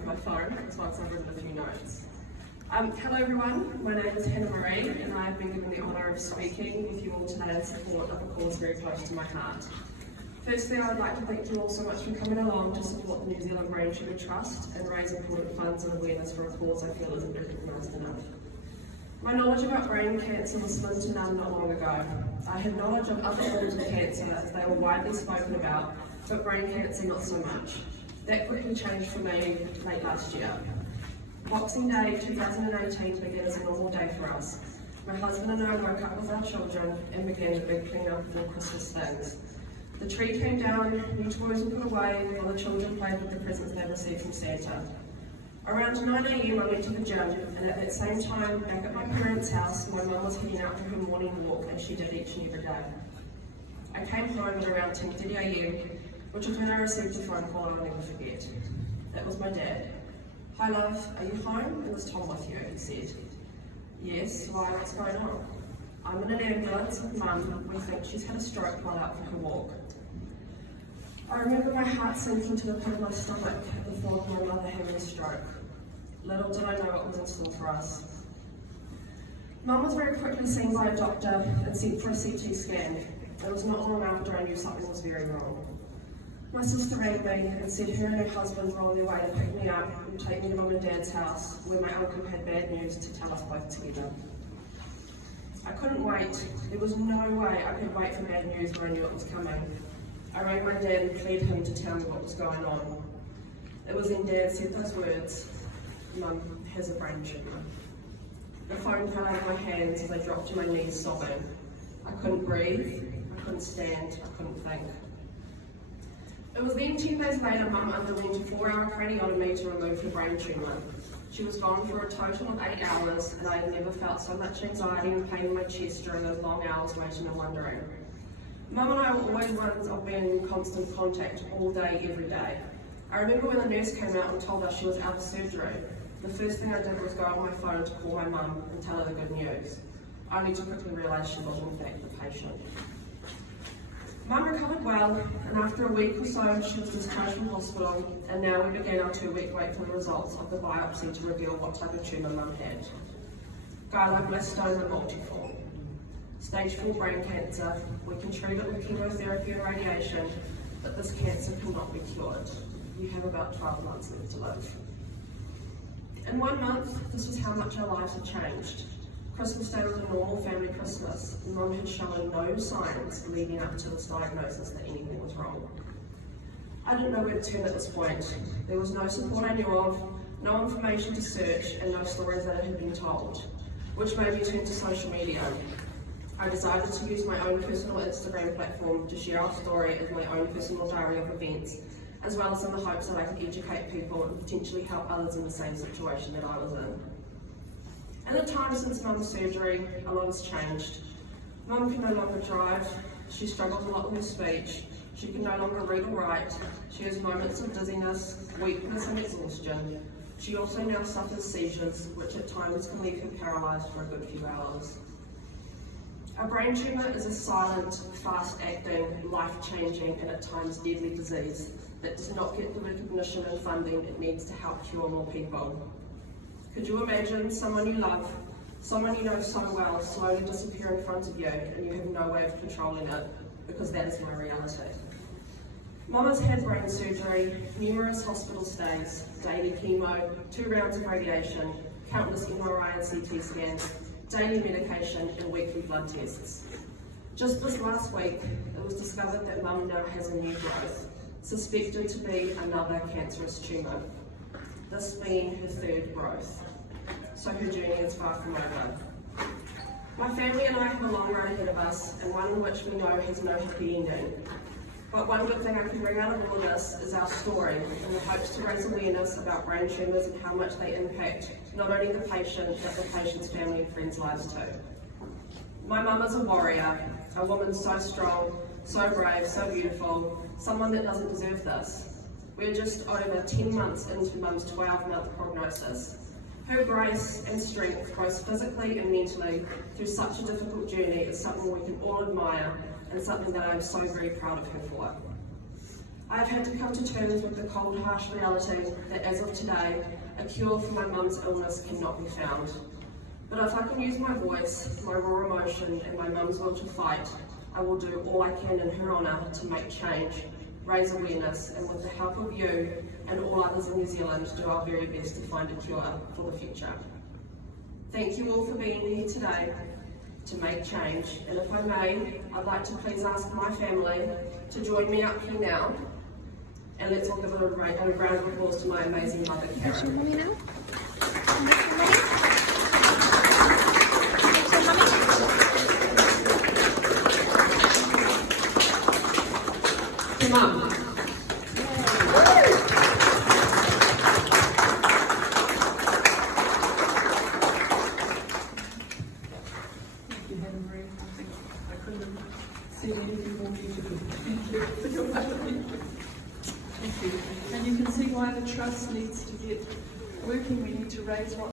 off my phone, because once I've written a few notes. Hello everyone, my name is Hannah Marie and I have been given the honour of speaking with you all today in support of a cause very close to my heart. Firstly, I would like to thank you all so much for coming along to support the New Zealand Brain Tumour Trust and raise important funds and awareness for a cause I feel isn't recognised enough. My knowledge about brain cancer was slim to none not long ago. I had knowledge of other forms of cancer as they were widely spoken about, but brain cancer not so much. That quickly changed for me late last year. Boxing Day 2018 began as a normal day for us. My husband and I woke up with our children and began the big clean-up for Christmas things. The tree came down, new toys were put away, while the children played with the presents they received from Santa. Around 9 AM I went to the gym, and at that same time, back at my parents' house, my mum was heading out for her morning walk, as she did each and every day. I came home at around 10:30 AM, which is when I received a phone call I'll never forget. It was my dad. "Hi love, are you home? And is Tom with you?" he said. "Yes, why, what's going on?" "I'm in an ambulance with Mum. We think she's had a stroke while out for her walk." I remember my heart sinking to the pit of my stomach at the thought of my mother having a stroke. Little did I know what was in store for us. Mum was very quickly seen by a doctor and sent for a CT scan. It was not long after I knew something was very wrong. My sister rang me and said her and her husband were on their way to pick me up and take me to Mum and Dad's house, where my uncle had bad news to tell us both together. I couldn't wait. There was no way I could wait for bad news when I knew it was coming. I rang my dad and pleaded him to tell me what was going on. It was then Dad said those words, "Mum has a brain tumour." The phone fell out of my hands as I dropped to my knees sobbing. I couldn't breathe, I couldn't stand, I couldn't think. It was then 10 days later Mum underwent a 4-hour craniotomy to remove her brain tumour. She was gone for a total of 8 hours, and I had never felt so much anxiety and pain in my chest during those long hours waiting and wondering. Mum and I were always ones of being in constant contact all day, every day. I remember when the nurse came out and told us she was out of surgery. The first thing I did was go on my phone to call my mum and tell her the good news, only to quickly realise she was in fact the patient. Mum recovered well, and after a week or so she was discharged from hospital, and now we began our 2-week wait for the results of the biopsy to reveal what type of tumour Mum had. Glioblastoma multiforme. Stage 4 brain cancer. We can treat it with chemotherapy and radiation, but this cancer cannot be cured. You have about 12 months left to live. In 1 month, this was how much our lives had changed. Christmas Day was a normal family Christmas, and Mum had shown no signs leading up to this diagnosis that anything was wrong. I didn't know where to turn at this point. There was no support I knew of, no information to search, and no stories that I had been told, which made me turn to social media. I decided to use my own personal Instagram platform to share our story as my own personal diary of events, as well as in the hopes that I could educate people and potentially help others in the same situation that I was in. In the time since Mum's surgery, a lot has changed. Mum can no longer drive, she struggles a lot with her speech, she can no longer read or write, she has moments of dizziness, weakness and exhaustion. She also now suffers seizures, which at times can leave her paralysed for a good few hours. A brain tumour is a silent, fast-acting, life-changing and at times deadly disease that does not get the recognition and funding it needs to help cure more people. Could you imagine someone you love, someone you know so well, slowly disappear in front of you and you have no way of controlling it? Because that is my reality. Mum has had brain surgery, numerous hospital stays, daily chemo, 2 rounds of radiation, countless MRI and CT scans, daily medication and weekly blood tests. Just this last week, it was discovered that Mum now has a new growth, suspected to be another cancerous tumour, this being her 3rd growth. So her journey is far from over. My family and I have a long road ahead of us, and one in which we know has no happy ending. But one good thing I can bring out of all of this is our story, and the hopes to raise awareness about brain tumours and how much they impact not only the patient, but the patient's family and friends' lives too. My mum is a warrior, a woman so strong, so brave, so beautiful, someone that doesn't deserve this. We're just over 10 months into Mum's 12-month prognosis. Her grace and strength, both physically and mentally, through such a difficult journey is something we can all admire and something that I'm so very proud of her for. I've had to come to terms with the cold, harsh reality that as of today, a cure for my mum's illness cannot be found. But if I can use my voice, my raw emotion, and my mum's will to fight, I will do all I can in her honour to make change, raise awareness, and with the help of you and all others in New Zealand, do our very best to find a cure for the future. Thank you all for being here today to make change, and if I may, I'd like to please ask my family to join me up here now, and let's all give a round of applause to my amazing mother, Karen. That's your mummy now? That's your mummy? Your mum. Thank you, Henry. I couldn't have seen anything more beautiful. Thank you for your mother. Thank you. And you can see why the trust needs to get working. We need to raise what